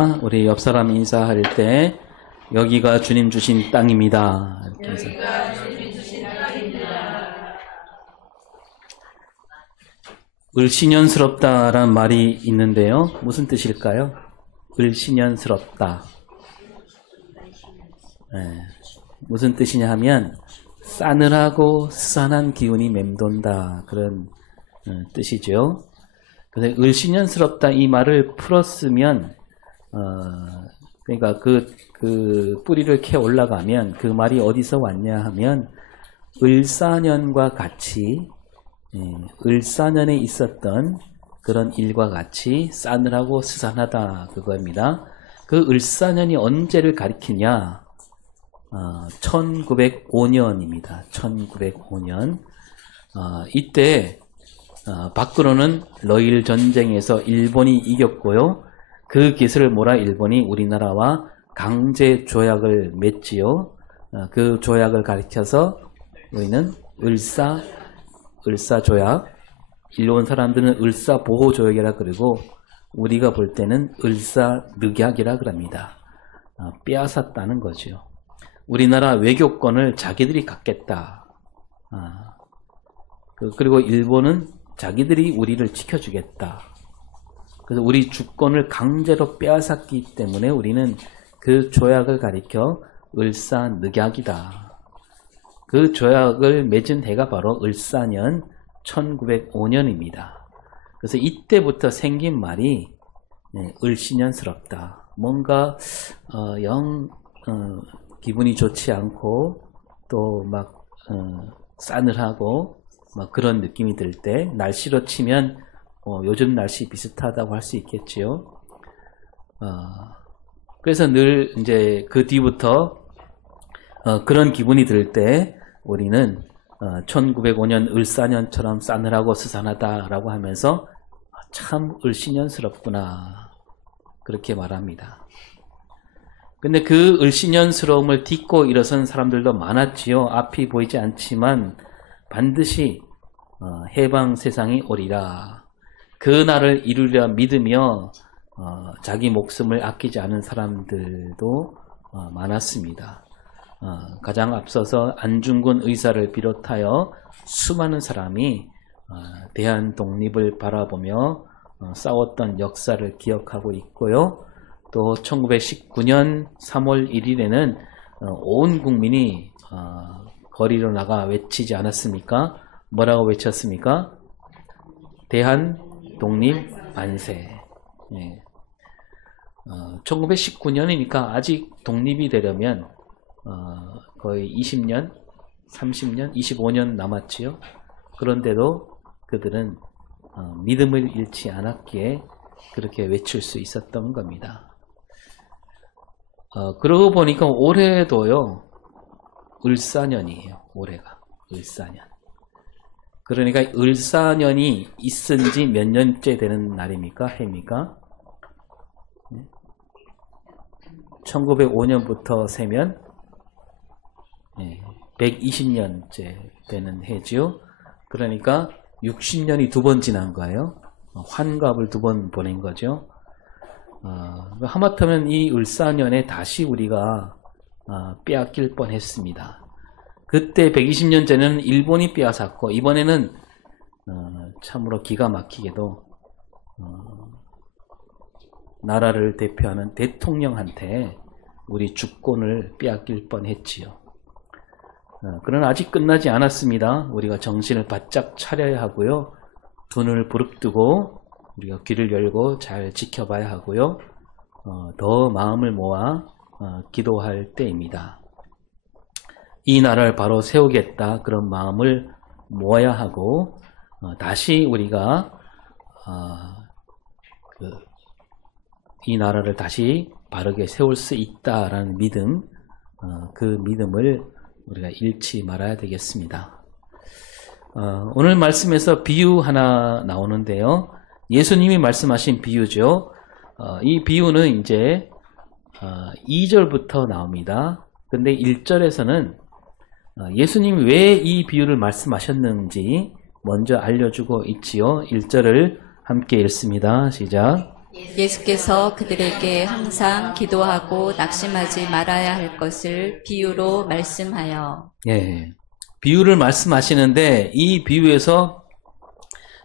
우리 옆 사람 인사할 때 여기가 주님 주신 땅입니다. 이렇게 해서. 을신연스럽다라는 말이 있는데요. 무슨 뜻일까요? 을신연스럽다. 무슨 뜻이냐 하면 싸늘하고 스산한 기운이 맴돈다. 그런 뜻이죠. 그래서 을신연스럽다 이 말을 풀었으면 그러니까 그 뿌리를 캐 올라가면 그 말이 어디서 왔냐 하면 을사년과 같이 을사년에 있었던 그런 일과 같이 싸늘하고 스산하다 그겁니다. 그 을사년이 언제를 가리키냐? 1905년입니다. 1905년. 이때 밖으로는 러일 전쟁에서 일본이 이겼고요. 그 기술을 몰아 일본이 우리나라와 강제 조약을 맺지요. 그 조약을 가리켜서 우리는 을사 조약, 일본 사람들은 을사 보호 조약이라 그러고 우리가 볼 때는 을사 늑약이라 그럽니다. 빼앗았다는 거죠. 우리나라 외교권을 자기들이 갖겠다. 그리고 일본은 자기들이 우리를 지켜주겠다. 그래서 우리 주권을 강제로 빼앗았기 때문에 우리는 그 조약을 가리켜 을사늑약이다. 그 조약을 맺은 해가 바로 을사년 1905년입니다. 그래서 이때부터 생긴 말이 을신연스럽다. 뭔가 기분이 좋지 않고 또 막 싸늘하고 막 그런 느낌이 들 때 날씨로 치면 요즘 날씨 비슷하다고 할 수 있겠지요. 그래서 늘 이제 그 뒤부터 그런 기분이 들 때 우리는 1905년 을사년처럼 싸늘하고 스산하다라고 하면서 참 을신연스럽구나 그렇게 말합니다. 근데 그 을신연스러움을 딛고 일어선 사람들도 많았지요. 앞이 보이지 않지만 반드시 해방 세상이 오리라. 그 날을 이루리라 믿으며 자기 목숨을 아끼지 않은 사람들도 많았습니다. 가장 앞서서 안중근 의사를 비롯하여 수많은 사람이 대한 독립을 바라보며 싸웠던 역사를 기억하고 있고요. 또 1919년 3월 1일에는 온 국민이 거리로 나가 외치지 않았습니까? 뭐라고 외쳤습니까? 대한 독립 만세. 1919년이니까 아직 독립이 되려면 거의 20년, 30년, 25년 남았지요. 그런데도 그들은 믿음을 잃지 않았기에 그렇게 외칠 수 있었던 겁니다. 그러고 보니까 올해도요, 을사년이에요. 올해가 을사년. 그러니까 을사년이 있은 지 몇 년째 되는 날입니까? 해입니까? 1905년부터 세면 120년째 되는 해지요. 그러니까 60년이 두 번 지난 거예요. 환갑을 두 번 보낸 거죠. 하마터면 이 을사년에 다시 우리가 빼앗길 뻔했습니다. 그때 120년째는 일본이 빼앗았고 이번에는 참으로 기가 막히게도 나라를 대표하는 대통령한테 우리 주권을 빼앗길 뻔했지요. 그러나 아직 끝나지 않았습니다. 우리가 정신을 바짝 차려야 하고요. 눈을 부릅뜨고 우리가 귀를 열고 잘 지켜봐야 하고요. 더 마음을 모아 기도할 때입니다. 이 나라를 바로 세우겠다 그런 마음을 모아야 하고 다시 우리가 이 나라를 다시 바르게 세울 수 있다라는 믿음, 그 믿음을 우리가 잃지 말아야 되겠습니다. 오늘 말씀에서 비유 하나 나오는데요. 예수님이 말씀하신 비유죠. 이 비유는 이제 2절부터 나옵니다. 근데 1절에서는 예수님이 왜 이 비유를 말씀하셨는지 먼저 알려주고 있지요. 1절을 함께 읽습니다. 시작. 예수께서 그들에게 항상 기도하고 낙심하지 말아야 할 것을 비유로 말씀하여. 예. 비유를 말씀하시는데 이 비유에서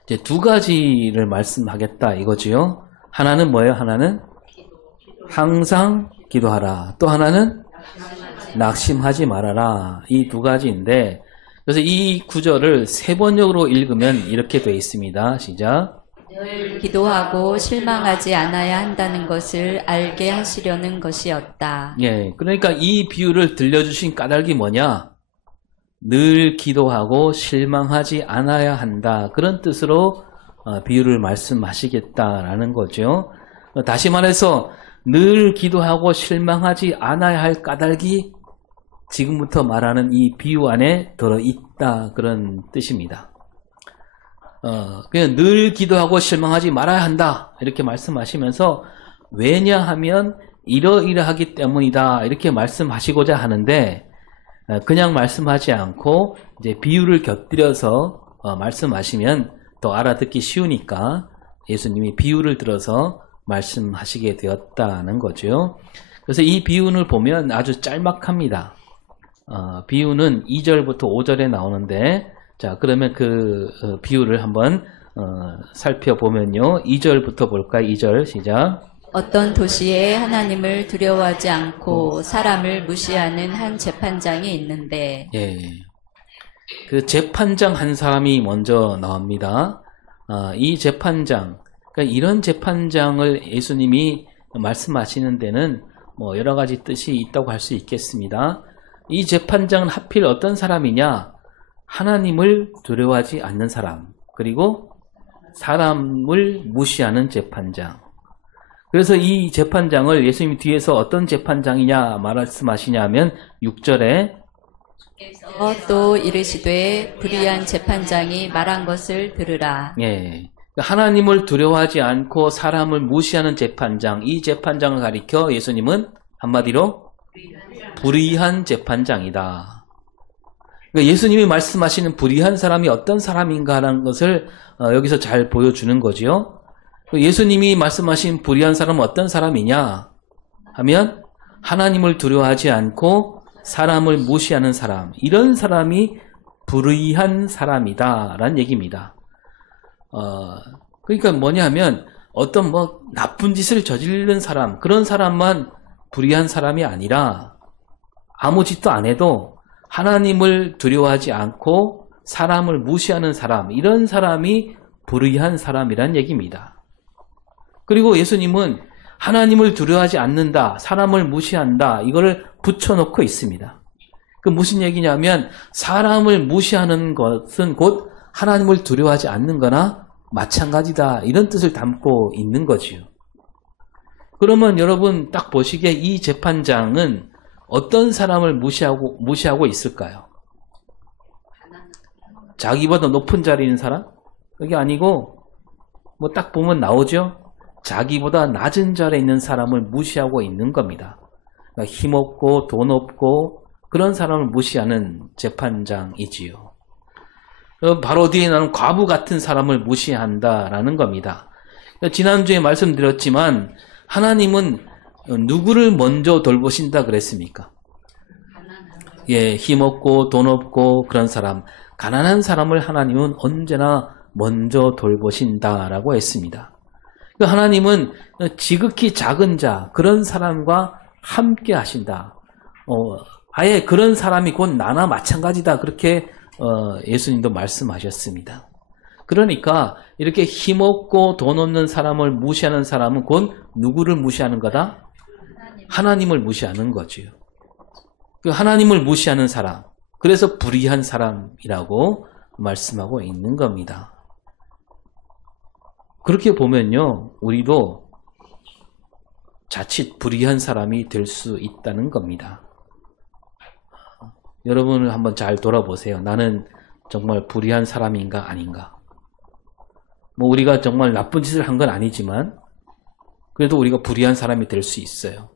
이제 두 가지를 말씀하겠다 이거지요. 하나는 뭐예요? 하나는 항상 기도하라. 또 하나는 낙심하지 말아라. 이 두 가지인데 그래서 이 구절을 세 번역으로 읽으면 이렇게 되어 있습니다. 시작. 늘 기도하고 실망하지 않아야 한다는 것을 알게 하시려는 것이었다. 예, 그러니까 이 비유를 들려주신 까닭이 뭐냐? 늘 기도하고 실망하지 않아야 한다. 그런 뜻으로 비유를 말씀하시겠다라는 거죠. 다시 말해서 늘 기도하고 실망하지 않아야 할 까닭이 지금부터 말하는 이 비유 안에 들어있다. 그런 뜻입니다. 그냥 늘 기도하고 실망하지 말아야 한다. 이렇게 말씀하시면서 왜냐하면 이러이러하기 때문이다. 이렇게 말씀하시고자 하는데 그냥 말씀하지 않고 이제 비유를 곁들여서 말씀하시면 더 알아듣기 쉬우니까 예수님이 비유를 들어서 말씀하시게 되었다는 거죠. 그래서 이 비유를 보면 아주 짤막합니다. 비유는 2절부터 5절에 나오는데 자 그러면 그 비유를 한번 살펴보면요. 2절부터 볼까요? 2절 시작. 어떤 도시에 하나님을 두려워하지 않고 사람을 무시하는 한 재판장이 있는데 예, 그 재판장 한 사람이 먼저 나옵니다. 이 재판장, 그러니까 이런 재판장을 예수님이 말씀하시는 데는 뭐 여러 가지 뜻이 있다고 할 수 있겠습니다. 이 재판장은 하필 어떤 사람이냐? 하나님을 두려워하지 않는 사람, 그리고 사람을 무시하는 재판장. 그래서 이 재판장을 예수님이 뒤에서 어떤 재판장이냐 말씀하시냐면 6절에 또 이르시되 불의한 재판장이 말한 것을 들으라. 예, 하나님을 두려워하지 않고 사람을 무시하는 재판장, 이 재판장을 가리켜 예수님은 한마디로 불의한 재판장이다. 그러니까 예수님이 말씀하시는 불의한 사람이 어떤 사람인가라는 것을 여기서 잘 보여주는 거지요. 예수님이 말씀하신 불의한 사람은 어떤 사람이냐 하면 하나님을 두려워하지 않고 사람을 무시하는 사람, 이런 사람이 불의한 사람이다 라는 얘기입니다. 그러니까 뭐냐면 어떤 뭐 나쁜 짓을 저지르는 사람, 그런 사람만 불의한 사람이 아니라 아무 짓도 안 해도 하나님을 두려워하지 않고 사람을 무시하는 사람, 이런 사람이 불의한 사람이란 얘기입니다. 그리고 예수님은 하나님을 두려워하지 않는다, 사람을 무시한다, 이거를 붙여놓고 있습니다. 그 무슨 얘기냐면 사람을 무시하는 것은 곧 하나님을 두려워하지 않는 거나 마찬가지다, 이런 뜻을 담고 있는 거지요. 그러면 여러분 딱 보시기에 이 재판장은 어떤 사람을 무시하고 있을까요? 자기보다 높은 자리에 있는 사람? 그게 아니고 뭐 딱 보면 나오죠. 자기보다 낮은 자리에 있는 사람을 무시하고 있는 겁니다. 그러니까 힘없고 돈 없고 그런 사람을 무시하는 재판장이지요. 바로 뒤에 나는 과부 같은 사람을 무시한다라는 겁니다. 지난주에 말씀드렸지만 하나님은 누구를 먼저 돌보신다 그랬습니까? 예, 힘없고 돈 없고 그런 사람, 가난한 사람을 하나님은 언제나 먼저 돌보신다라고 했습니다. 하나님은 지극히 작은 자, 그런 사람과 함께 하신다. 아예 그런 사람이 곧 나나 마찬가지다. 그렇게 예수님도 말씀하셨습니다. 그러니까 이렇게 힘없고 돈 없는 사람을 무시하는 사람은 곧 누구를 무시하는 거다? 하나님을 무시하는 거지요. 하나님을 무시하는 사람, 그래서 불의한 사람이라고 말씀하고 있는 겁니다. 그렇게 보면요, 우리도 자칫 불의한 사람이 될 수 있다는 겁니다. 여러분을 한번 잘 돌아보세요. 나는 정말 불의한 사람인가 아닌가? 뭐 우리가 정말 나쁜 짓을 한 건 아니지만 그래도 우리가 불의한 사람이 될 수 있어요.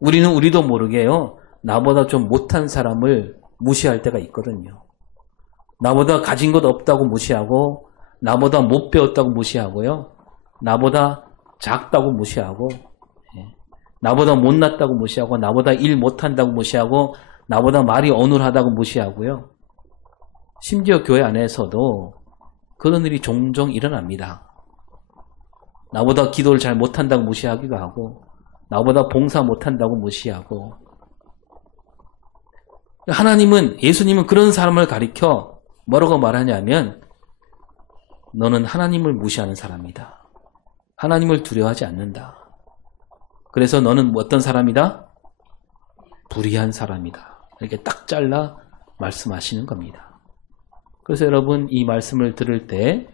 우리도 모르게요, 나보다 좀 못한 사람을 무시할 때가 있거든요. 나보다 가진 것 없다고 무시하고, 나보다 못 배웠다고 무시하고요, 나보다 작다고 무시하고, 나보다 못났다고 무시하고, 나보다 일 못한다고 무시하고, 나보다 말이 어눌하다고 무시하고요. 심지어 교회 안에서도 그런 일이 종종 일어납니다. 나보다 기도를 잘 못한다고 무시하기도 하고, 나보다 봉사 못한다고 무시하고. 예수님은 그런 사람을 가리켜 뭐라고 말하냐면, 너는 하나님을 무시하는 사람이다. 하나님을 두려워하지 않는다. 그래서 너는 어떤 사람이다? 불의한 사람이다. 이렇게 딱 잘라 말씀하시는 겁니다. 그래서 여러분, 이 말씀을 들을 때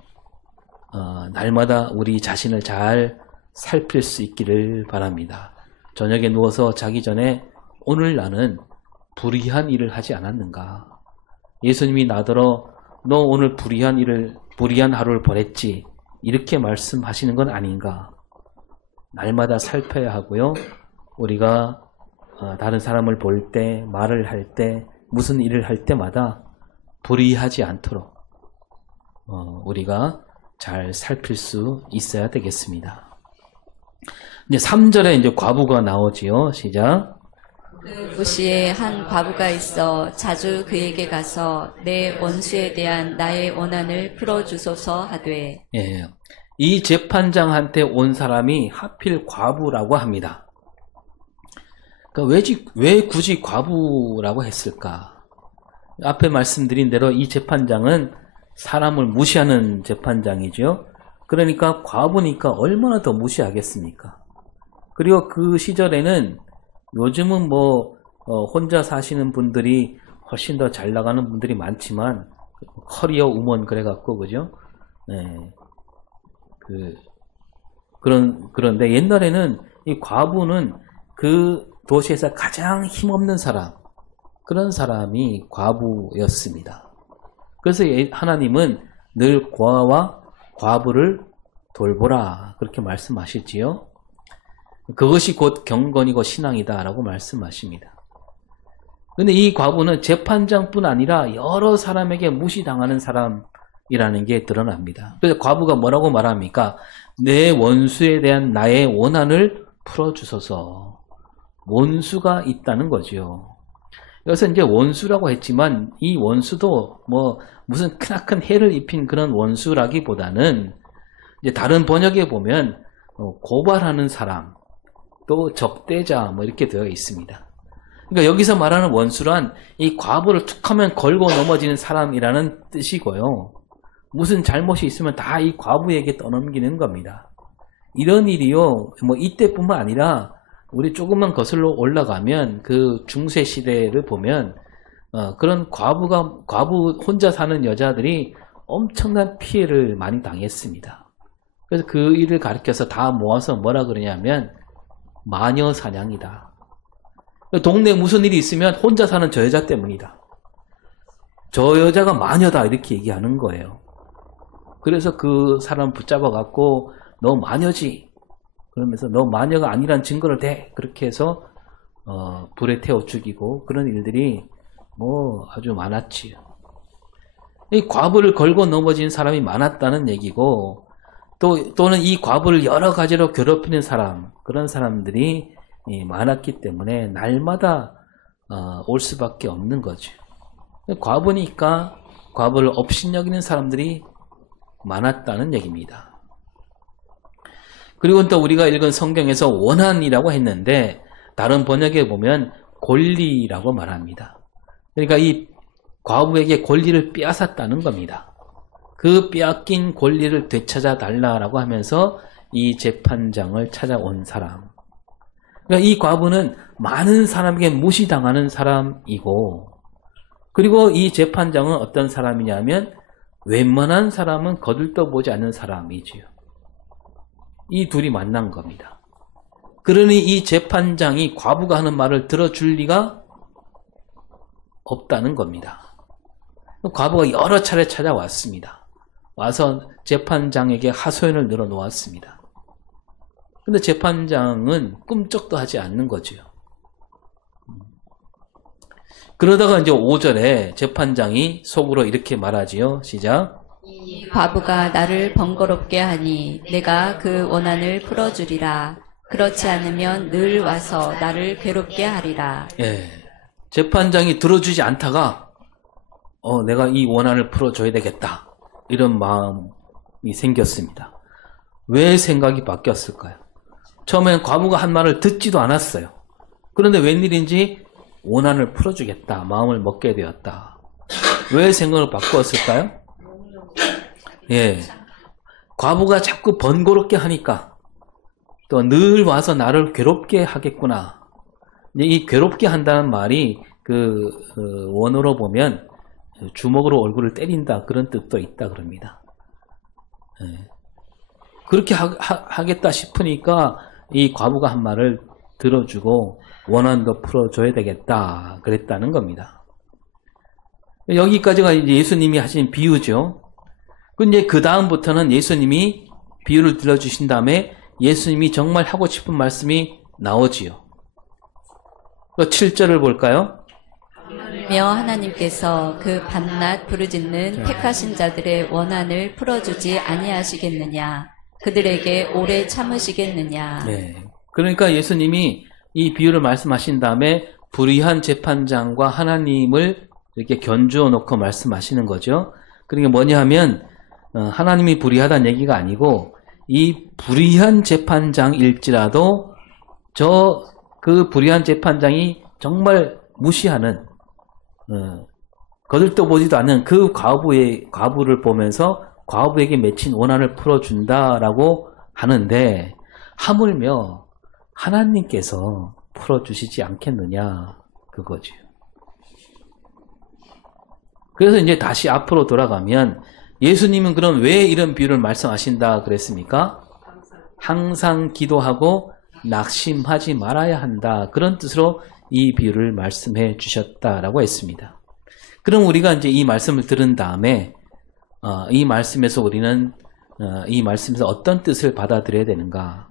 날마다 우리 자신을 잘 살필 수 있기를 바랍니다. 저녁에 누워서 자기 전에 오늘 나는 불의한 일을 하지 않았는가? 예수님이 나더러 너 오늘 불의한 하루를 보냈지? 이렇게 말씀하시는 건 아닌가? 날마다 살펴야 하고요. 우리가 다른 사람을 볼 때, 말을 할 때, 무슨 일을 할 때마다 불의하지 않도록 우리가 잘 살필 수 있어야 되겠습니다. 이제 3절에 이제 과부가 나오지요. 시작. 그 도시에 한 과부가 있어 자주 그에게 가서 내 원수에 대한 나의 원한을 풀어주소서 하되. 예, 이 재판장한테 온 사람이 하필 과부라고 합니다. 그러니까 왜 굳이 과부라고 했을까? 앞에 말씀드린 대로 이 재판장은 사람을 무시하는 재판장이죠. 그러니까 과부니까 얼마나 더 무시하겠습니까? 그리고 그 시절에는 요즘은 혼자 사시는 분들이 훨씬 더 잘 나가는 분들이 많지만, 커리어 우먼 그래갖고, 그죠? 네. 그런데 옛날에는 이 과부는 그 도시에서 가장 힘없는 사람, 그런 사람이 과부였습니다. 그래서 하나님은 늘 고아와 과부를 돌보라, 그렇게 말씀하시지요. 그것이 곧 경건이고 신앙이다 라고 말씀하십니다. 그런데 이 과부는 재판장뿐 아니라 여러 사람에게 무시당하는 사람이라는 게 드러납니다. 그래서 과부가 뭐라고 말합니까? 내 원수에 대한 나의 원한을 풀어주소서. 원수가 있다는 거죠. 여기서 이제 원수라고 했지만 이 원수도 무슨 크나큰 해를 입힌 그런 원수라기보다는 이제 다른 번역에 보면 고발하는 사람, 또 적대자 이렇게 되어 있습니다. 그러니까 여기서 말하는 원수란 이 과부를 툭하면 걸고 넘어지는 사람이라는 뜻이고요. 무슨 잘못이 있으면 다 이 과부에게 떠넘기는 겁니다. 이런 일이요, 이때뿐만 아니라 우리 조금만 거슬러 올라가면 그 중세 시대를 보면 그런 과부 혼자 사는 여자들이 엄청난 피해를 많이 당했습니다. 그래서 그 일을 가리켜서 다 모아서 뭐라 그러냐면 마녀 사냥이다. 동네에 무슨 일이 있으면 혼자 사는 저 여자 때문이다. 저 여자가 마녀다 이렇게 얘기하는 거예요. 그래서 그 사람 붙잡아 갖고 너 마녀지. 그러면서 너 마녀가 아니란 증거를 대. 그렇게 해서 불에 태워 죽이고 그런 일들이 아주 많았지요. 이 과부를 걸고 넘어진 사람이 많았다는 얘기고 또는 이 과부를 여러 가지로 괴롭히는 사람, 그런 사람들이 많았기 때문에 날마다 올 수밖에 없는 거죠. 과부니까 과부를 업신여기는 사람들이 많았다는 얘기입니다. 그리고 또 우리가 읽은 성경에서 원한이라고 했는데 다른 번역에 보면 권리라고 말합니다. 그러니까 이 과부에게 권리를 빼앗았다는 겁니다. 그 빼앗긴 권리를 되찾아 달라라고 하면서 이 재판장을 찾아온 사람. 그러니까 이 과부는 많은 사람에게 무시당하는 사람이고, 그리고 이 재판장은 어떤 사람이냐면 웬만한 사람은 거들떠보지 않는 사람이지요. 이 둘이 만난 겁니다. 그러니 이 재판장이 과부가 하는 말을 들어줄 리가 없다는 겁니다. 과부가 여러 차례 찾아왔습니다. 와서 재판장에게 하소연을 늘어놓았습니다. 근데 재판장은 꿈쩍도 하지 않는 거죠. 그러다가 이제 5절에 재판장이 속으로 이렇게 말하지요. 시작. 이 과부가 나를 번거롭게 하니 내가 그 원한을 풀어주리라. 그렇지 않으면 늘 와서 나를 괴롭게 하리라. 예. 재판장이 들어주지 않다가 내가 이 원한을 풀어줘야 되겠다. 이런 마음이 생겼습니다. 왜 생각이 바뀌었을까요? 처음엔 과부가 한 말을 듣지도 않았어요. 그런데 웬일인지 원한을 풀어주겠다. 마음을 먹게 되었다. 왜 생각을 바꾸었을까요? 예. 과부가 자꾸 번거롭게 하니까 또 늘 와서 나를 괴롭게 하겠구나. 이 괴롭게 한다는 말이 원어로 보면 주먹으로 얼굴을 때린다. 그런 뜻도 있다 그럽니다. 예. 그렇게 하겠다 싶으니까 이 과부가 한 말을 들어주고 원한도 풀어줘야 되겠다. 그랬다는 겁니다. 여기까지가 이제 예수님이 하신 비유죠. 근데 그 다음부터는 예수님이 비유를 들려주신 다음에 예수님이 정말 하고 싶은 말씀이 나오지요. 7절을 볼까요? 며 하나님께서 그 밤낮 부르짖는 택하신 자들의 원한을 풀어주지 아니하시겠느냐. 그들에게 오래 참으시겠느냐. 네. 그러니까 예수님이 이 비유를 말씀하신 다음에 불의한 재판장과 하나님을 이렇게 견주어 놓고 말씀하시는 거죠. 그러니까 뭐냐 하면 하나님이 불의하다는 얘기가 아니고 이 불의한 재판장일지라도 그 불의한 재판장이 정말 무시하는 거들떠보지도 않는 그 과부를 보면서 과부에게 맺힌 원한을 풀어준다라고 하는데 하물며 하나님께서 풀어주시지 않겠느냐 그거죠. 그래서 이제 다시 앞으로 돌아가면 예수님은 그럼 왜 이런 비유를 말씀하신다 그랬습니까? 항상 기도하고 낙심하지 말아야 한다. 그런 뜻으로 이 비유를 말씀해 주셨다라고 했습니다. 그럼 우리가 이제 이 말씀을 들은 다음에 이 말씀에서 우리는 이 말씀에서 어떤 뜻을 받아들여야 되는가?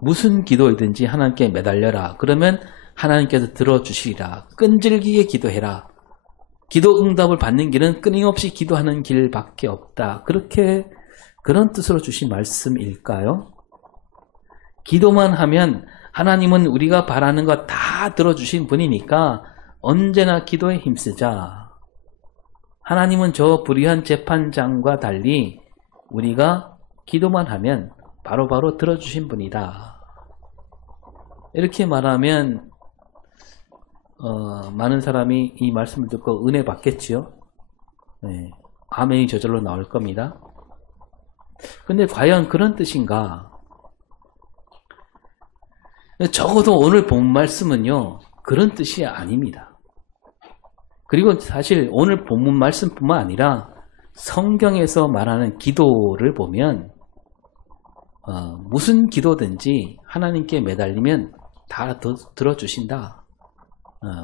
무슨 기도이든지 하나님께 매달려라. 그러면 하나님께서 들어주시리라. 끈질기게 기도해라. 기도 응답을 받는 길은 끊임없이 기도하는 길밖에 없다. 그런 뜻으로 주신 말씀일까요? 기도만 하면 하나님은 우리가 바라는 거 다 들어주신 분이니까 언제나 기도에 힘쓰자. 하나님은 저 불의한 재판장과 달리 우리가 기도만 하면 바로바로 들어주신 분이다. 이렇게 말하면 많은 사람이 이 말씀을 듣고 은혜 받겠지요. 네. 아멘이 저절로 나올 겁니다. 근데 과연 그런 뜻인가? 적어도 오늘 본 말씀은요, 그런 뜻이 아닙니다. 그리고 사실 오늘 본문 말씀뿐만 아니라 성경에서 말하는 기도를 보면 무슨 기도든지 하나님께 매달리면 다 들어주신다.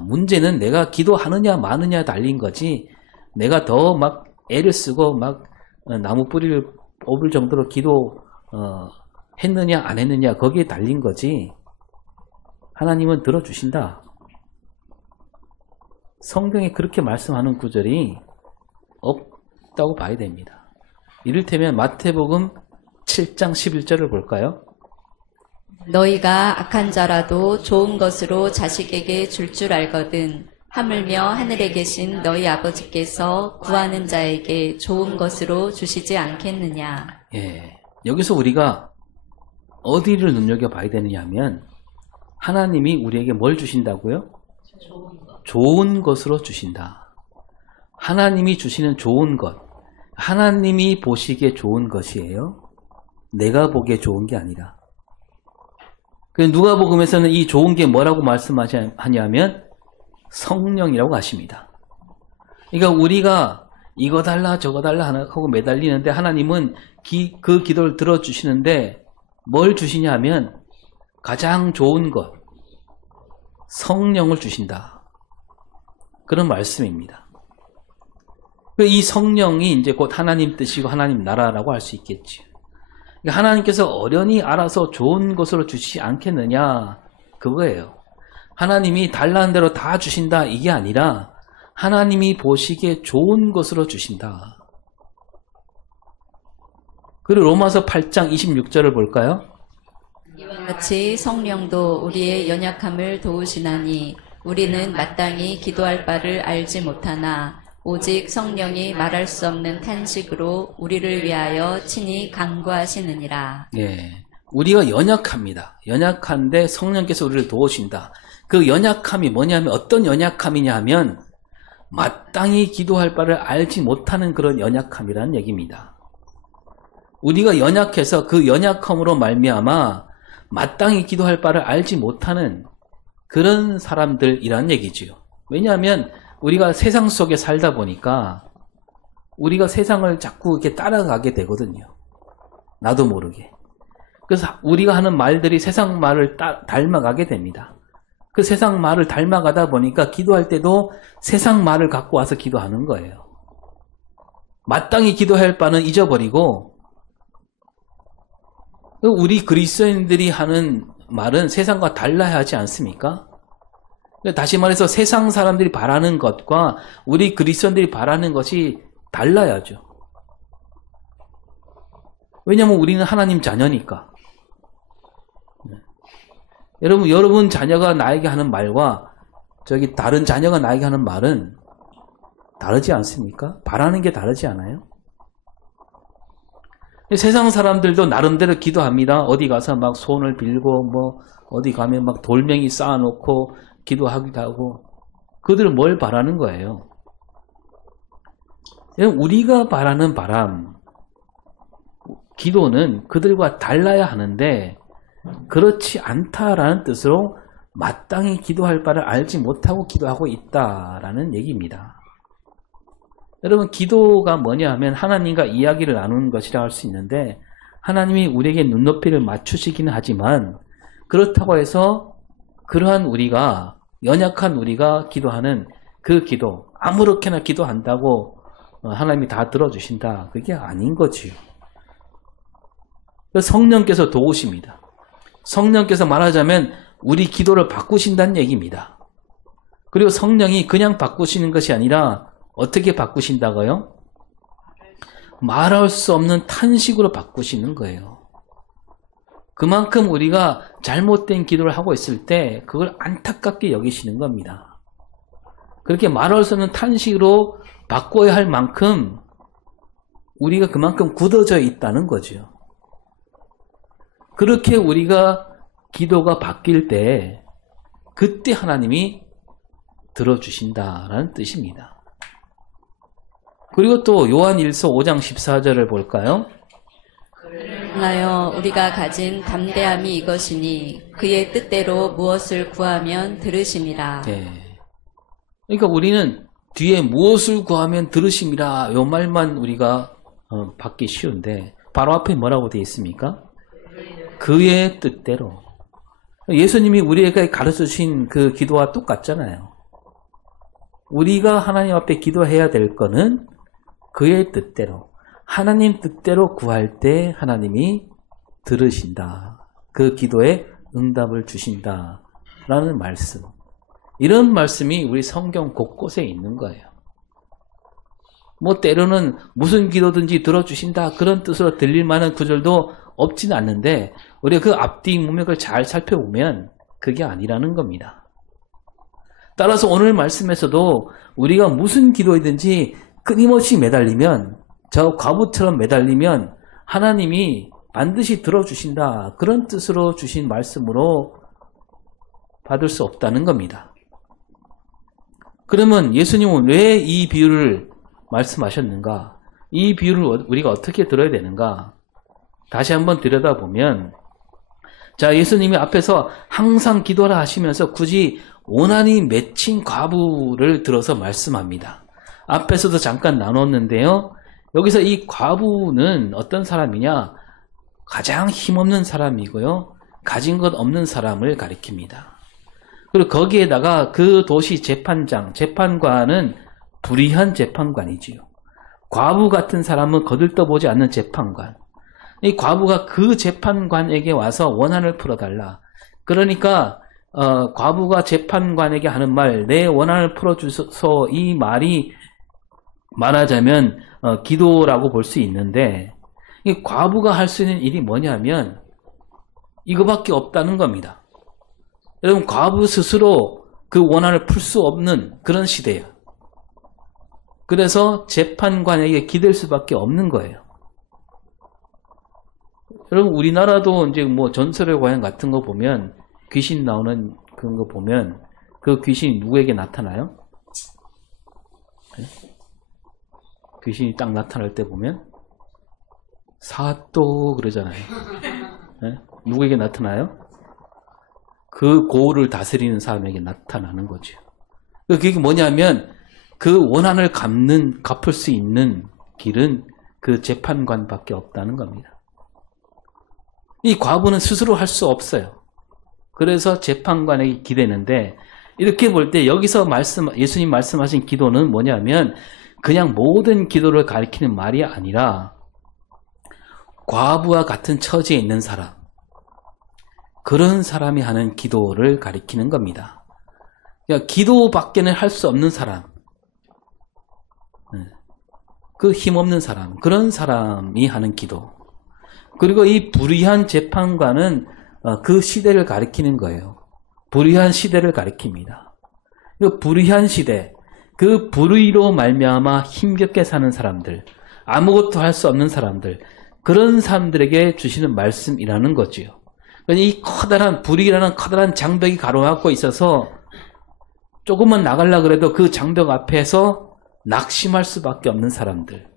문제는 내가 기도하느냐 마느냐 달린 거지 내가 더 막 애를 쓰고 막 나무 뿌리를 뽑을 정도로 기도 했느냐 안 했느냐 거기에 달린 거지 하나님은 들어주신다. 성경에 그렇게 말씀하는 구절이 없다고 봐야 됩니다. 이를테면 마태복음 7장 11절을 볼까요? 너희가 악한 자라도 좋은 것으로 자식에게 줄 알거든 하물며 하늘에 계신 너희 아버지께서 구하는 자에게 좋은 것으로 주시지 않겠느냐. 예, 여기서 우리가 어디를 눈여겨봐야 되느냐 하면 하나님이 우리에게 뭘 주신다고요? 좋은 것으로 주신다. 하나님이 주시는 좋은 것, 하나님이 보시기에 좋은 것이에요. 내가 보기에 좋은 게 아니라. 누가복음에서는 이 좋은 게 뭐라고 말씀하냐면 성령이라고 하십니다. 그러니까 우리가 이거 달라 저거 달라 하고 매달리는데 하나님은 그 기도를 들어주시는데 뭘 주시냐 하면 가장 좋은 것, 성령을 주신다. 그런 말씀입니다. 이 성령이 이제 곧 하나님 뜻이고 하나님 나라라고 할 수 있겠지. 하나님께서 어련히 알아서 좋은 것으로 주시지 않겠느냐 그거예요. 하나님이 달라는 대로 다 주신다 이게 아니라 하나님이 보시기에 좋은 것으로 주신다. 그리고 로마서 8장 26절을 볼까요? 이와 같이 성령도 우리의 연약함을 도우시나니 우리는 마땅히 기도할 바를 알지 못하나 오직 성령이 말할 수 없는 탄식으로 우리를 위하여 친히 간구하시느니라. 예, 우리가 연약합니다. 연약한데 성령께서 우리를 도우신다. 그 연약함이 뭐냐면 어떤 연약함이냐 하면 마땅히 기도할 바를 알지 못하는 그런 연약함이라는 얘기입니다. 우리가 연약해서 그 연약함으로 말미암아 마땅히 기도할 바를 알지 못하는 그런 사람들이란 얘기지요. 왜냐하면 우리가 세상 속에 살다 보니까 우리가 세상을 자꾸 이렇게 따라가게 되거든요. 나도 모르게. 그래서 우리가 하는 말들이 세상 말을 닮아가게 됩니다. 그 세상 말을 닮아가다 보니까 기도할 때도 세상 말을 갖고 와서 기도하는 거예요. 마땅히 기도할 바는 잊어버리고 우리 그리스도인들이 하는 말은 세상과 달라야 하지 않습니까? 다시 말해서 세상 사람들이 바라는 것과 우리 그리스도인들이 바라는 것이 달라야죠. 왜냐하면 우리는 하나님 자녀니까. 여러분 자녀가 나에게 하는 말과 다른 자녀가 나에게 하는 말은 다르지 않습니까? 바라는 게 다르지 않아요? 세상 사람들도 나름대로 기도합니다. 어디 가서 막 손을 빌고 어디 가면 막 돌멩이 쌓아놓고 기도하기도 하고 그들은 뭘 바라는 거예요? 우리가 바라는 바람, 기도는 그들과 달라야 하는데 그렇지 않다라는 뜻으로 마땅히 기도할 바를 알지 못하고 기도하고 있다라는 얘기입니다. 여러분 기도가 뭐냐 하면 하나님과 이야기를 나누는 것이라 할 수 있는데 하나님이 우리에게 눈높이를 맞추시기는 하지만 그렇다고 해서 그러한 우리가 연약한 우리가 기도하는 그 기도 아무렇게나 기도한다고 하나님이 다 들어주신다. 그게 아닌 거지요. 성령께서 도우십니다. 성령께서 말하자면 우리 기도를 바꾸신다는 얘기입니다. 그리고 성령이 그냥 바꾸시는 것이 아니라 어떻게 바꾸신다고요? 말할 수 없는 탄식으로 바꾸시는 거예요. 그만큼 우리가 잘못된 기도를 하고 있을 때 그걸 안타깝게 여기시는 겁니다. 그렇게 말할 수 없는 탄식으로 바꿔야 할 만큼 우리가 그만큼 굳어져 있다는 거죠. 그렇게 우리가 기도가 바뀔 때 그때 하나님이 들어주신다라는 뜻입니다. 그리고 또 요한일서 5장 14절을 볼까요? 하여 우리가 가진 담대함이 이것이니 그의 뜻대로 무엇을 구하면 들으심이라. 네. 그러니까 우리는 뒤에 무엇을 구하면 들으심이라 요 말만 우리가 받기 쉬운데 바로 앞에 뭐라고 되어 있습니까? 그의 뜻대로. 예수님이 우리에게 가르쳐 주신 그 기도와 똑같잖아요. 우리가 하나님 앞에 기도해야 될 거는 그의 뜻대로, 하나님 뜻대로 구할 때 하나님이 들으신다. 그 기도에 응답을 주신다. 라는 말씀. 이런 말씀이 우리 성경 곳곳에 있는 거예요. 때로는 무슨 기도든지 들어주신다. 그런 뜻으로 들릴 만한 구절도 없지는 않는데 우리가 그 앞뒤 문맥을 잘 살펴보면 그게 아니라는 겁니다. 따라서 오늘 말씀에서도 우리가 무슨 기도이든지 끊임없이 매달리면 저 과부처럼 매달리면 하나님이 반드시 들어주신다. 그런 뜻으로 주신 말씀으로 받을 수 없다는 겁니다. 그러면 예수님은 왜 이 비유를 말씀하셨는가? 이 비유를 우리가 어떻게 들어야 되는가? 다시 한번 들여다보면 자, 예수님이 앞에서 항상 기도하라 하시면서 굳이 원한이 맺힌 과부를 들어서 말씀합니다. 앞에서도 잠깐 나눴는데요. 여기서 이 과부는 어떤 사람이냐? 가장 힘없는 사람이고요. 가진 것 없는 사람을 가리킵니다. 그리고 거기에다가 그 도시 재판관은 불의한 재판관이지요. 과부 같은 사람은 거들떠보지 않는 재판관. 이 과부가 그 재판관에게 와서 원한을 풀어달라. 그러니까 과부가 재판관에게 하는 말, 내 원한을 풀어주소서, 이 말이 말하자면 기도라고 볼 수 있는데, 이 과부가 할 수 있는 일이 뭐냐면 이거밖에 없다는 겁니다. 여러분, 과부 스스로 그 원한을 풀 수 없는 그런 시대예요. 그래서 재판관에게 기댈 수밖에 없는 거예요. 여러분, 우리나라도 이제 뭐 전설의 고향 같은 거 보면 귀신 나오는 그런 거 보면 그 귀신이 누구에게 나타나요? 네? 귀신이 딱 나타날 때 보면 사또 그러잖아요. 네? 누구에게 나타나요? 그 고를 다스리는 사람에게 나타나는 거죠. 그게 뭐냐면 그 원한을 갚을 수 있는 길은 그 재판관밖에 없다는 겁니다. 이 과부는 스스로 할 수 없어요. 그래서 재판관에게 기대는데, 이렇게 볼 때 여기서 예수님 말씀하신 기도는 뭐냐면 그냥 모든 기도를 가리키는 말이 아니라 과부와 같은 처지에 있는 사람, 그런 사람이 하는 기도를 가리키는 겁니다. 그러니까 기도밖에는 할 수 없는 사람, 그 힘없는 사람, 그런 사람이 하는 기도. 그리고 이 불의한 재판관은 그 시대를 가리키는 거예요. 불의한 시대를 가리킵니다. 그 불의한 시대, 그 불의로 말미암아 힘겹게 사는 사람들, 아무것도 할 수 없는 사람들, 그런 사람들에게 주시는 말씀이라는 거지요. 이 커다란 불의라는 커다란 장벽이 가로막고 있어서 조금만 나가려고 그래도 그 장벽 앞에서 낙심할 수밖에 없는 사람들,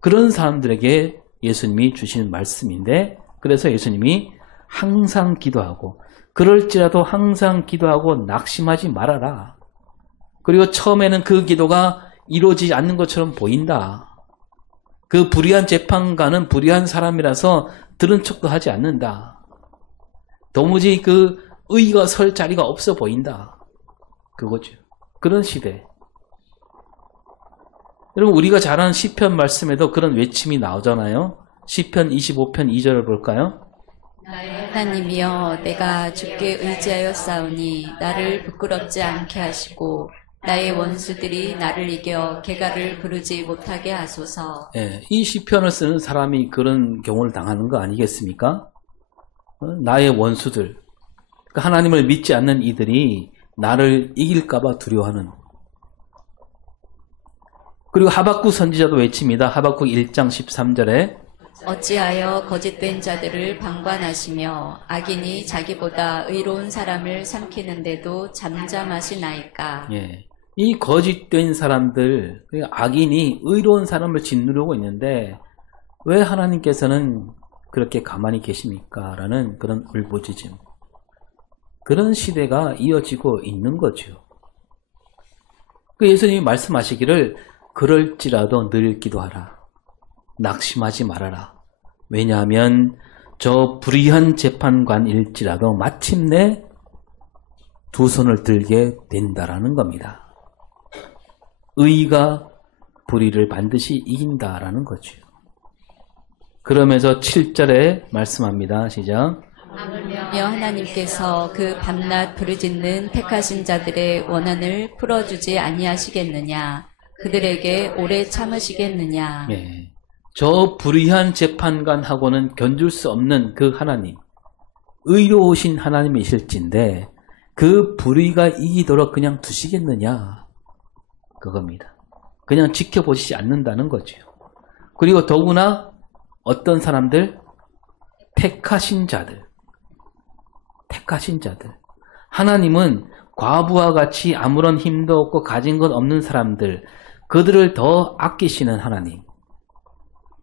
그런 사람들에게 예수님이 주시는 말씀인데, 그래서 예수님이 항상 기도하고, 그럴지라도 항상 기도하고 낙심하지 말아라. 그리고 처음에는 그 기도가 이루어지지 않는 것처럼 보인다. 그 불의한 재판관은 불의한 사람이라서 들은 척도 하지 않는다. 도무지 그 의가 설 자리가 없어 보인다. 그거죠. 그런 시대. 여러분, 우리가 잘 아는 시편 말씀에도 그런 외침이 나오잖아요. 시편 25편 2절을 볼까요? 나의 하나님이여, 내가 주께 의지하여 싸우니 나를 부끄럽지 않게 하시고 나의 원수들이 나를 이겨 개가를 부르지 못하게 하소서. 예, 이 시편을 쓰는 사람이 그런 경우를 당하는 거 아니겠습니까? 나의 원수들, 하나님을 믿지 않는 이들이 나를 이길까 봐 두려워하는. 그리고 하박국 선지자도 외칩니다. 하박국 1장 13절에 어찌하여 거짓된 자들을 방관하시며 악인이 자기보다 의로운 사람을 삼키는데도 잠잠하시나이까. 예, 이 거짓된 사람들, 악인이 의로운 사람을 짓누르고 있는데 왜 하나님께서는 그렇게 가만히 계십니까? 라는 그런 울부짖음, 그런 시대가 이어지고 있는 거죠. 그 예수님이 말씀하시기를 그럴지라도 늘 기도하라. 낙심하지 말아라. 왜냐하면 저 불의한 재판관일지라도 마침내 두 손을 들게 된다라는 겁니다. 의가 불의를 반드시 이긴다라는 거죠. 그러면서 7절에 말씀합니다. 시작. 하물며 하나님께서 그 밤낮 부르짖는 택하신 자들의 원한을 풀어주지 아니하시겠느냐. 그들에게 오래 참으시겠느냐. 예, 저 불의한 재판관하고는 견줄 수 없는 그 하나님, 의로우신 하나님이실진데 그 불의가 이기도록 그냥 두시겠느냐, 그겁니다. 그냥 지켜보시지 않는다는 거죠. 그리고 더구나 어떤 사람들? 택하신 자들. 하나님은 과부와 같이 아무런 힘도 없고 가진 것 없는 사람들, 그들을 더 아끼시는 하나님,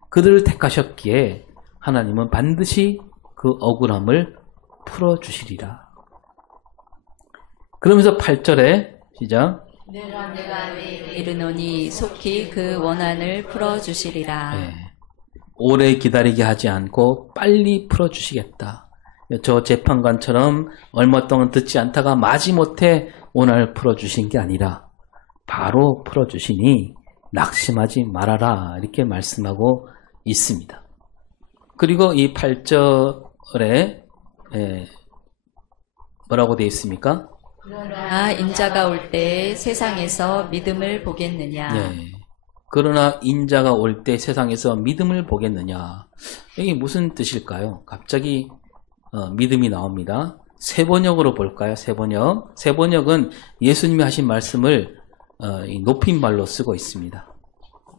그들을 택하셨기에 하나님은 반드시 그 억울함을 풀어주시리라. 그러면서 8절에 시작. 내가 이르노니 속히 그 원한을 풀어주시리라. 네, 오래 기다리게 하지 않고 빨리 풀어주시겠다. 저 재판관처럼 얼마 동안 듣지 않다가 마지못해 원한을 풀어주신 게 아니라 바로 풀어주시니 낙심하지 말아라, 이렇게 말씀하고 있습니다. 그리고 이 8절에 뭐라고 되어 있습니까? 그러나 인자가 올 때 세상에서 믿음을 보겠느냐. 네. 그러나 인자가 올 때 세상에서 믿음을 보겠느냐. 이게 무슨 뜻일까요? 갑자기 믿음이 나옵니다. 세번역으로 볼까요? 세번역. 세번역은 예수님이 하신 말씀을 높임말로 쓰고 있습니다.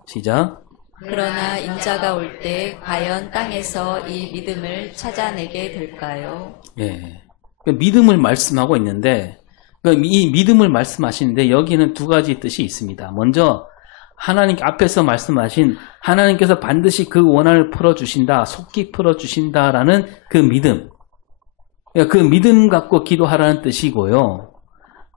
시작. 그러나 인자가 올 때 과연 땅에서 이 믿음을 찾아내게 될까요? 예. 믿음을 말씀하고 있는데 이 믿음을 말씀하시는데 여기는 두 가지 뜻이 있습니다. 먼저 하나님 앞에서 말씀하신 하나님께서 반드시 그 원한을 풀어주신다, 속기 풀어주신다라는 그 믿음. 그 믿음 갖고 기도하라는 뜻이고요.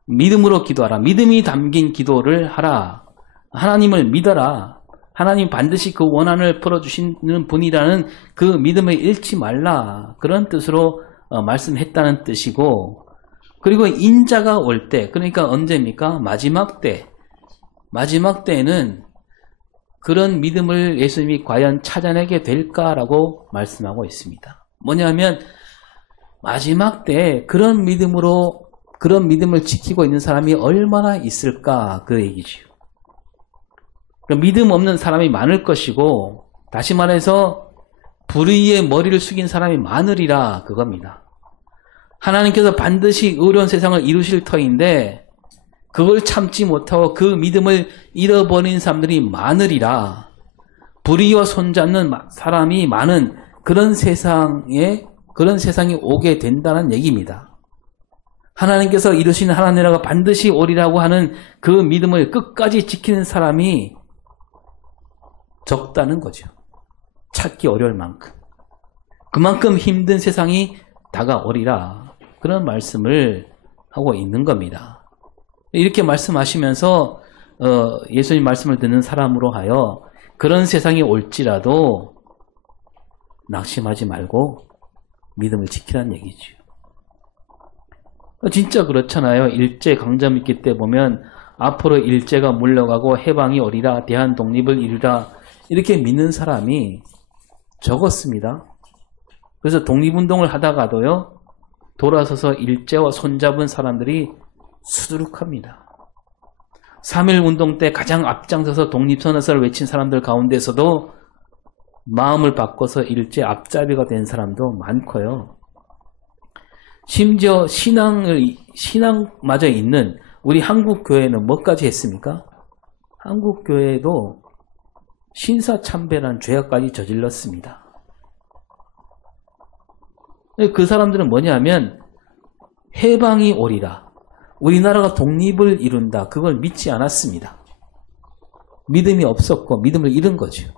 믿음으로 기도하라. 믿음이 담긴 기도를 하라. 하나님을 믿어라. 하나님 반드시 그 원한을 풀어주시는 분이라는 그 믿음을 잃지 말라. 그런 뜻으로 말씀했다는 뜻이고, 그리고 인자가 올 때, 그러니까 언제입니까? 마지막 때. 마지막 때에는 그런 믿음을 예수님이 과연 찾아내게 될까라고 말씀하고 있습니다. 뭐냐면 마지막 때에 그런 믿음으로 그런 믿음을 지키고 있는 사람이 얼마나 있을까 그 얘기죠. 믿음 없는 사람이 많을 것이고, 다시 말해서 불의의 머리를 숙인 사람이 많으리라 그겁니다. 하나님께서 반드시 의로운 세상을 이루실 터인데 그걸 참지 못하고 그 믿음을 잃어버린 사람들이 많으리라. 불의와 손잡는 사람이 많은 그런 세상이 오게 된다는 얘기입니다. 하나님께서 이루신 하나님 나라가 반드시 오리라고 하는 그 믿음을 끝까지 지키는 사람이 적다는 거죠. 찾기 어려울 만큼. 그만큼 힘든 세상이 다가오리라. 그런 말씀을 하고 있는 겁니다. 이렇게 말씀하시면서 예수님 말씀을 듣는 사람으로 하여 그런 세상이 올지라도 낙심하지 말고 믿음을 지키라는 얘기죠. 진짜 그렇잖아요. 일제 강점기 때 보면 앞으로 일제가 물러가고 해방이 오리라, 대한 독립을 이루라 이렇게 믿는 사람이 적었습니다. 그래서 독립운동을 하다가도요, 돌아서서 일제와 손잡은 사람들이 수두룩합니다. 3.1운동 때 가장 앞장서서 독립선언서를 외친 사람들 가운데서도 마음을 바꿔서 일제 앞잡이가 된 사람도 많고요. 심지어 신앙마저 있는 우리 한국교회는 뭐까지 했습니까? 한국교회도 신사참배란 죄악까지 저질렀습니다. 그 사람들은 뭐냐면 해방이 오리라, 우리나라가 독립을 이룬다, 그걸 믿지 않았습니다. 믿음이 없었고 믿음을 잃은 거죠.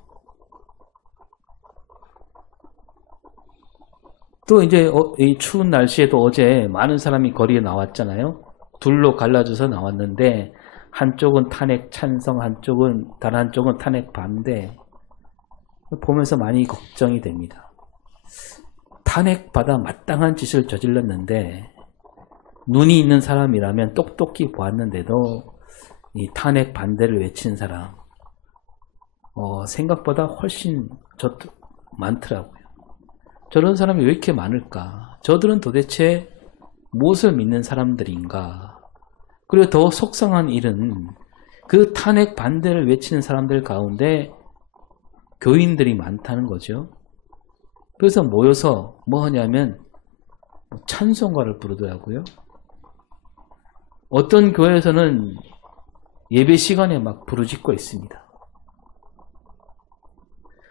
또 이제 이 추운 날씨에도 어제 많은 사람이 거리에 나왔잖아요. 둘로 갈라져서 나왔는데 한쪽은 탄핵 찬성, 다른 한쪽은 탄핵 반대. 보면서 많이 걱정이 됩니다. 탄핵받아 마땅한 짓을 저질렀는데 눈이 있는 사람이라면 똑똑히 보았는데도 이 탄핵 반대를 외친 사람 생각보다 훨씬 많더라고요. 저런 사람이 왜 이렇게 많을까? 저들은 도대체 무엇을 믿는 사람들인가? 그리고 더 속상한 일은 그 탄핵 반대를 외치는 사람들 가운데 교인들이 많다는 거죠. 그래서 모여서 뭐 하냐면 찬송가를 부르더라고요. 어떤 교회에서는 예배 시간에 막 부르짖고 있습니다.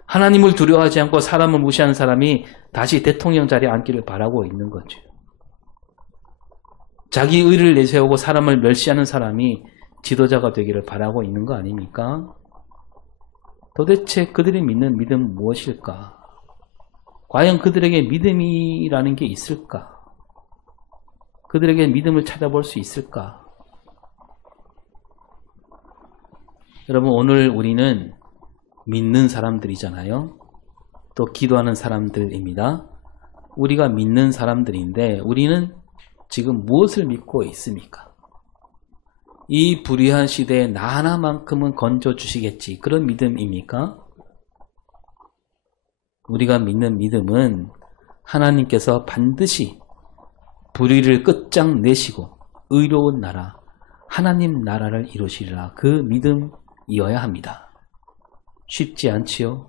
하나님을 두려워하지 않고 사람을 무시하는 사람이 다시 대통령 자리에 앉기를 바라고 있는 거죠. 자기 의를 내세우고 사람을 멸시하는 사람이 지도자가 되기를 바라고 있는 거 아닙니까? 도대체 그들이 믿는 믿음은 무엇일까? 과연 그들에게 믿음이라는 게 있을까? 그들에게 믿음을 찾아볼 수 있을까? 여러분, 오늘 우리는 믿는 사람들이잖아요. 또 기도하는 사람들입니다. 우리가 믿는 사람들인데 우리는 지금 무엇을 믿고 있습니까? 이 불의한 시대에 나 하나만큼은 건져주시겠지, 그런 믿음입니까? 우리가 믿는 믿음은 하나님께서 반드시 불의를 끝장내시고 의로운 나라, 하나님 나라를 이루시리라. 그 믿음이어야 합니다. 쉽지 않지요.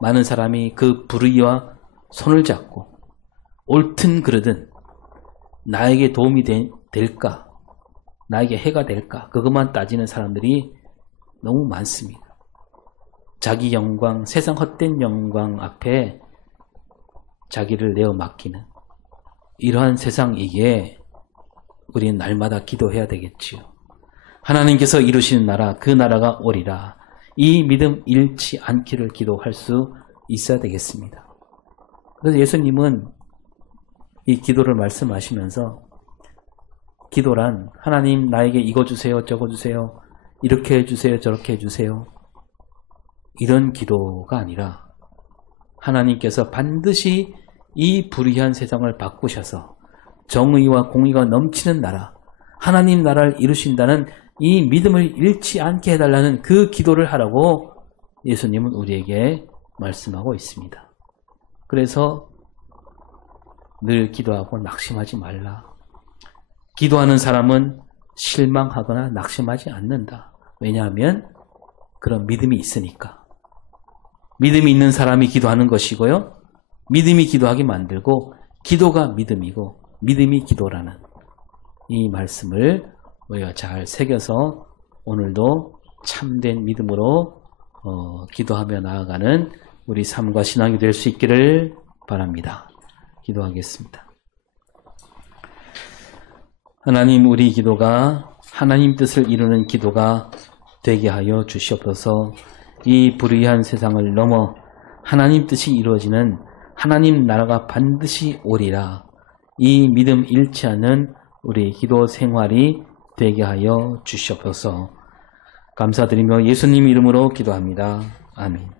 많은 사람이 그 불의와 손을 잡고 옳든 그르든 나에게 도움이 될까? 나에게 해가 될까? 그것만 따지는 사람들이 너무 많습니다. 자기 영광, 세상 헛된 영광 앞에 자기를 내어 맡기는 이러한 세상이기에 우리는 날마다 기도해야 되겠지요. 하나님께서 이루시는 나라, 그 나라가 오리라. 이 믿음 잃지 않기를 기도할 수 있어야 되겠습니다. 그래서 예수님은 이 기도를 말씀하시면서 기도란 하나님 나에게 이거 주세요, 저거 주세요, 이렇게 해주세요, 저렇게 해주세요, 이런 기도가 아니라 하나님께서 반드시 이 불의한 세상을 바꾸셔서 정의와 공의가 넘치는 나라, 하나님 나라를 이루신다는 이 믿음을 잃지 않게 해달라는 그 기도를 하라고 예수님은 우리에게 말씀하고 있습니다. 그래서 늘 기도하고 낙심하지 말라. 기도하는 사람은 실망하거나 낙심하지 않는다. 왜냐하면 그런 믿음이 있으니까. 믿음이 있는 사람이 기도하는 것이고요. 믿음이 기도하게 만들고 기도가 믿음이고 믿음이 기도라는 이 말씀을 우리가 잘 새겨서 오늘도 참된 믿음으로 기도하며 나아가는 우리 삶과 신앙이 될 수 있기를 바랍니다. 기도하겠습니다. 하나님, 우리 기도가 하나님 뜻을 이루는 기도가 되게 하여 주시옵소서. 이 불의한 세상을 넘어 하나님 뜻이 이루어지는 하나님 나라가 반드시 오리라. 이 믿음 잃지 않는 우리 기도 생활이 되게 하여 주시옵소서. 감사드리며 예수님 이름으로 기도합니다. 아멘.